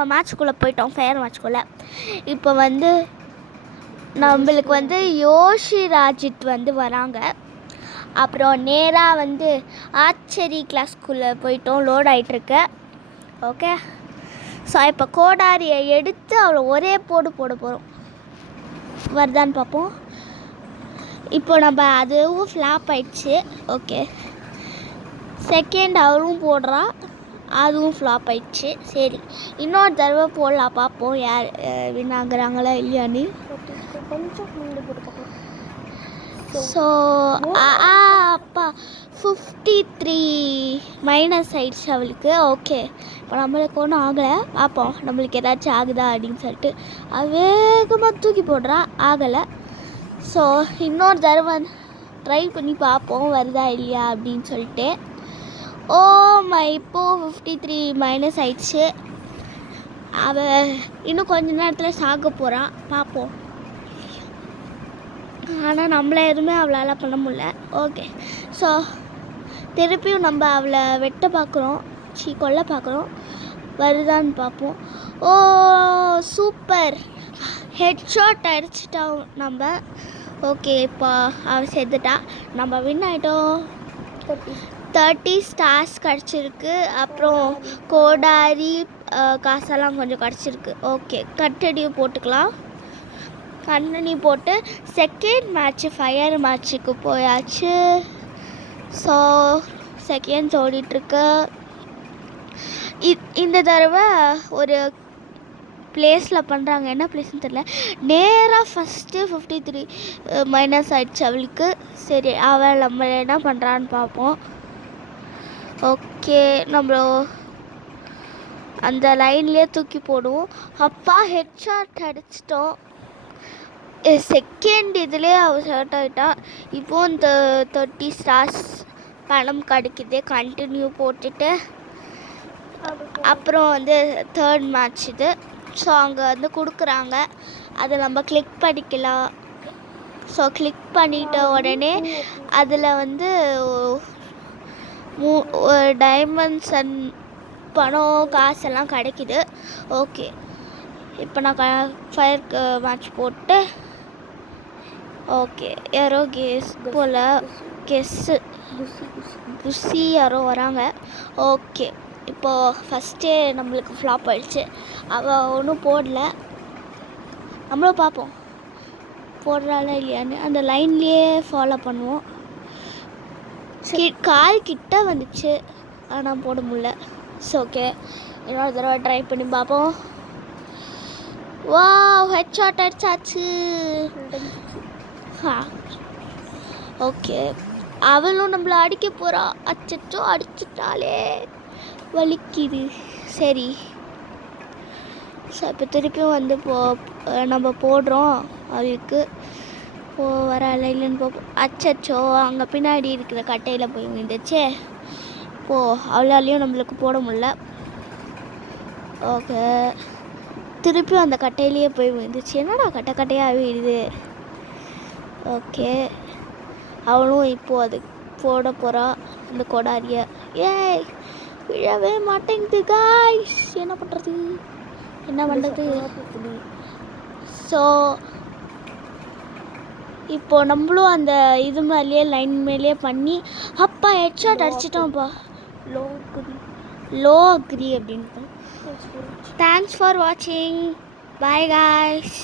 நம்ம மேட்ச்குள்ளே போயிட்டோம், ஃபயர் மேட்ச்குள்ளே. இப்போ வந்து நம்மளுக்கு வந்து யோஷி ராஜித் வந்து வராங்க. அப்புறம் நேராக வந்து ஆர்ச்சரி கிளாஸ்க்குள்ளே போயிட்டோம், லோட் ஆகிட்டுருக்கு. ஓகே, ஸோ இப்போ கோடாரியை எடுத்து அவளை ஒரே போட போகிறோம். வருதான்னு பார்ப்போம். இப்போ நம்ம அதுவும் ஃப்ளாப் ஆயிடுச்சு. ஓகே, செகண்ட் அவரும் போடுறா, அதுவும் ஃப்ளாப் ஆயிடுச்சு. சரி, இன்னொரு தடவை போடலாம், பார்ப்போம் யார் வின் ஆகுறாங்களா இல்லையான்னு. கொஞ்சம் முன்னாடி போட்டு பார்க்கலாம். ஸோ அப்பா 53 மைனஸ் ஆயிடுச்சு அவளுக்கு. ஓகே, இப்போ நம்மளுக்கு ஒன்றும் ஆகலை, பார்ப்போம் நம்மளுக்கு ஏதாச்சும் ஆகுதா அப்படின்னு சொல்லிட்டு. வேகமாக தூக்கி போடுறா, ஆகலை. ஸோ இன்னொரு தடவை ட்ரை பண்ணி பார்ப்போம் வருதா இல்லையா அப்படின்னு சொல்லிட்டு. இப்போது 53 மைனஸ் ஆயிடுச்சு. அவள் இன்னும் கொஞ்ச நேரத்தில் சாக போகிறான், பார்ப்போம். ஆனால் நம்மளை எதுவுமே அவளால் பண்ண முடியல. ஓகே, ஸோ திருப்பியும் நம்ம அவளை வெட்ட பார்க்குறோம், கொல்ல பார்க்குறோம், வருதான்னு பார்ப்போம். சூப்பர், ஹெட்ஷாட் அடிச்சிட்டோம் நம்ம. ஓகே, இப்போ அவள் செத்துட்டா, நம்ம வின் ஆகிட்டோம். 30 ஸ்டார்ஸ் கிடச்சிருக்கு. அப்புறம் கோடாரி காசெல்லாம் கொஞ்சம் கிடச்சிருக்கு. ஓகே, கட்டடியும் போட்டுக்கலாம். கண்ணனி போட்டு செகண்ட் மேட்ச்சு ஃபயர் மேட்ச்சுக்கு போயாச்சு. ஸோ செகண்ட்ஸ் ஓடிட்டுருக்கு. இந்த தடவை ஒரு பிளேஸில் பண்ணுறாங்க, என்ன பிளேஸ்ன்னு தெரியல. நேராக ஃபஸ்ட்டு 53 மைனஸ் ஆகிடுச்சு அவளுக்கு. சரி, அவள் நம்ம என்ன பண்ணுறான்னு பார்ப்போம். ஓகே, நம்ம அந்த லைன்லேயே தூக்கி போடுவோம். அப்பா ஹெட்ஷாட் அடிச்சிட்டோம். செகண்ட் இதுலேயே அவள் ஷர்ட் ஆகிட்டா. இப்போது இந்த 30 ஸ்டார்ஸ் பணம் கிடைக்குது. கண்டினியூ போட்டுட்டு அப்புறம் வந்து தேர்ட் மேட்ச் இது. ஸோ அங்கே வந்து கொடுக்குறாங்க, அதை நம்ம கிளிக் பண்ணிக்கலாம். ஸோ கிளிக் பண்ணிட்ட உடனே அதில் வந்து டைமண்ட்ஸ் அண்ட் பணம் காசெல்லாம் கிடைக்குது. ஓகே, இப்போ நான் ஃபயர் மேட்ச் போட்டு. ஓகே, யாரோ கெஸ் போல் குசி யாரோ வராங்க. ஓகே, இப்போது ஃபஸ்ட்டே நம்மளுக்கு ஃப்ளாப் ஆகிடுச்சு. அவள் ஒன்றும் போடல, நம்மளும் பார்ப்போம் போடுறாளா இல்லையான்னு. அந்த லைன்லேயே ஃபாலோ பண்ணுவோம். கால் கிட்ட வந்துச்சு, ஆனால் போட முடியல. ஸோ ஓகே, இன்னொரு தடவை ட்ரை பண்ணி பார்ப்போம். ஹெட்ஷாட் அடிச்சாச்சு. ஓகே, அவளும் நம்மளை அடிக்க போகிறா. அச்சோ, அடிச்சிட்டாலே வலிக்குது. சரி, ஸோ இப்போ திருப்பியும் வந்து நம்ம போடுறோம் அவளுக்கு. வரால இல்லைன்னு பார்ப்போம். அச்சோ, அங்கே பின்னாடி இருக்கிற கட்டையில் போய் விழுந்துச்சு. அவளாலையும் நம்மளுக்கு போட முடியல. ஓகே, திருப்பியும் அந்த கட்டையிலேயே போய் விழுந்துச்சு. என்னடா கட்டையாக விழுது. ஓகே, அவளும் இப்போது அது போட போகிறா அந்த கொடாரியை. விழவே மாட்டேங்குது காய்ஸ், என்ன பண்ணுறது. ஸோ இப்போ நம்மளும் அந்த இது மேலேயே லைன் மேலேயே பண்ணி அப்பா ஹெட்ஷாட் அடிச்சிட்டோம்ப்பா. லோ அக்ரி அப்படின்ட்டு. தேங்க்ஸ் ஃபார் வாட்சிங். Bye guys.